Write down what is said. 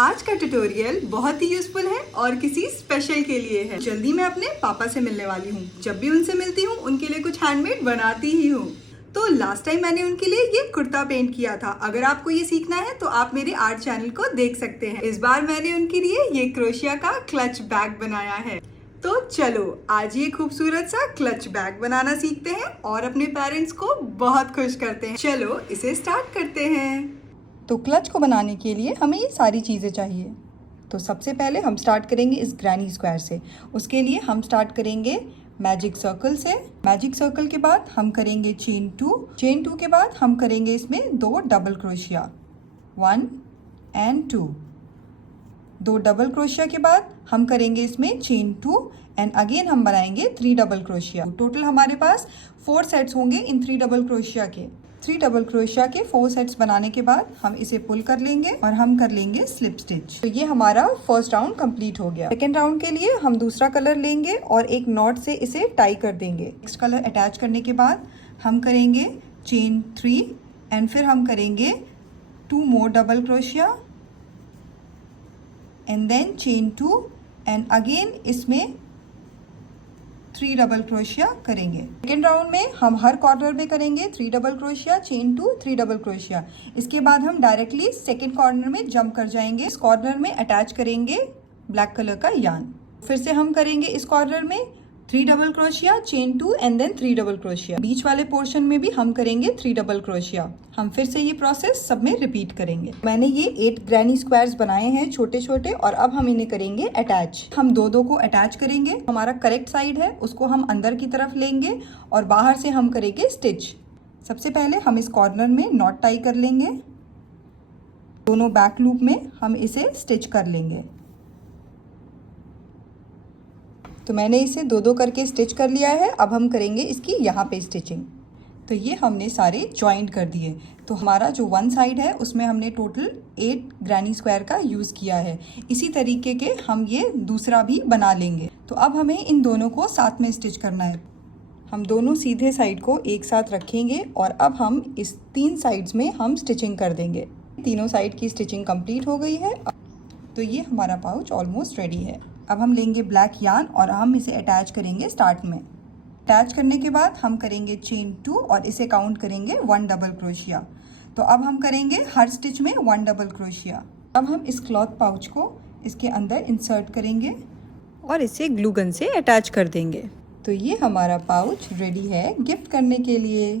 आज का ट्यूटोरियल बहुत ही यूजफुल है और किसी स्पेशल के लिए है। जल्दी मैं अपने पापा से मिलने वाली हूँ। जब भी उनसे मिलती हूँ उनके लिए कुछ हैंडमेड बनाती ही हूँ। तो लास्ट टाइम मैंने उनके लिए ये कुर्ता पेंट किया था। अगर आपको ये सीखना है तो आप मेरे आर्ट चैनल को देख सकते हैं। इस बार मैंने उनके लिए ये क्रोशिया का क्लच बैग बनाया है। तो चलो आज ये खूबसूरत सा क्लच बैग बनाना सीखते हैं और अपने पेरेंट्स को बहुत खुश करते हैं। चलो इसे स्टार्ट करते हैं। तो क्लच को बनाने के लिए हमें ये सारी चीज़ें चाहिए। तो सबसे पहले हम स्टार्ट करेंगे इस ग्रैनी स्क्वायर से। उसके लिए हम स्टार्ट करेंगे मैजिक सर्कल से। मैजिक सर्कल के बाद हम करेंगे चेन टू के बाद हम करेंगे इसमें 2 double crochet, 1 and 2। 2 double crochet के बाद हम करेंगे इसमें चेन 2 एंड अगेन हम बनाएंगे 3 डबल क्रोशिया। टोटल हमारे पास 4 सेट्स होंगे इन 3 डबल क्रोशिया के। 3 डबल क्रोशिया के 4 सेट्स बनाने के बाद हम इसे पुल कर लेंगे और हम कर लेंगे स्लिप स्टिच। तो ये हमारा फर्स्ट राउंड कंप्लीट हो गया। सेकेंड राउंड के लिए हम दूसरा कलर लेंगे और एक नॉट से इसे टाई कर देंगे। नेक्स्ट कलर अटैच करने के बाद हम करेंगे चेन 3 एंड फिर हम करेंगे 2 more double crochet and then chain 2 and again इसमें 3 डबल क्रोशिया करेंगे। सेकेंड राउंड में हम हर कॉर्नर में करेंगे 3 double crochet, chain 2, 3 double crochet. इसके बाद हम डायरेक्टली सेकेंड कॉर्नर में जंप कर जाएंगे। इस कॉर्नर में अटैच करेंगे ब्लैक कलर का यार्न। फिर से हम करेंगे इस कॉर्नर में 3 double crochet, chain 2 and then 3 double crochet. बीच वाले पोर्शन में भी हम करेंगे 3 डबल क्रोशिया। हम फिर से ये प्रोसेस सब में रिपीट करेंगे। मैंने ये 8 ग्रैनी स्क्वायर्स बनाए हैं छोटे छोटे और अब हम इन्हें करेंगे अटैच। हम दो को अटैच करेंगे। हमारा करेक्ट साइड है उसको हम अंदर की तरफ लेंगे और बाहर से हम करेंगे स्टिच। सबसे पहले हम इस कॉर्नर में नॉट टाई कर लेंगे। दोनों बैक लूप में हम इसे स्टिच कर लेंगे। तो मैंने इसे 2 करके स्टिच कर लिया है। अब हम करेंगे इसकी यहाँ पे स्टिचिंग। तो ये हमने सारे जॉइंट कर दिए। तो हमारा जो वन साइड है उसमें हमने टोटल 8 ग्रैनी स्क्वायर का यूज़ किया है। इसी तरीके के हम ये दूसरा भी बना लेंगे। तो अब हमें इन दोनों को साथ में स्टिच करना है। हम दोनों सीधे साइड को एक साथ रखेंगे और अब हम इस 3 साइड्स में हम स्टिचिंग कर देंगे। तीनों साइड की स्टिचिंग कंप्लीट हो गई है। तो ये हमारा पाउच ऑलमोस्ट रेडी है। अब हम लेंगे ब्लैक यार्न और हम इसे अटैच करेंगे स्टार्ट में। अटैच करने के बाद हम करेंगे चेन 2 और इसे काउंट करेंगे 1 डबल क्रोशिया। तो अब हम करेंगे हर स्टिच में 1 डबल क्रोशिया। अब हम इस क्लॉथ पाउच को इसके अंदर इंसर्ट करेंगे और इसे ग्लू गन से अटैच कर देंगे। तो ये हमारा पाउच रेडी है गिफ्ट करने के लिए।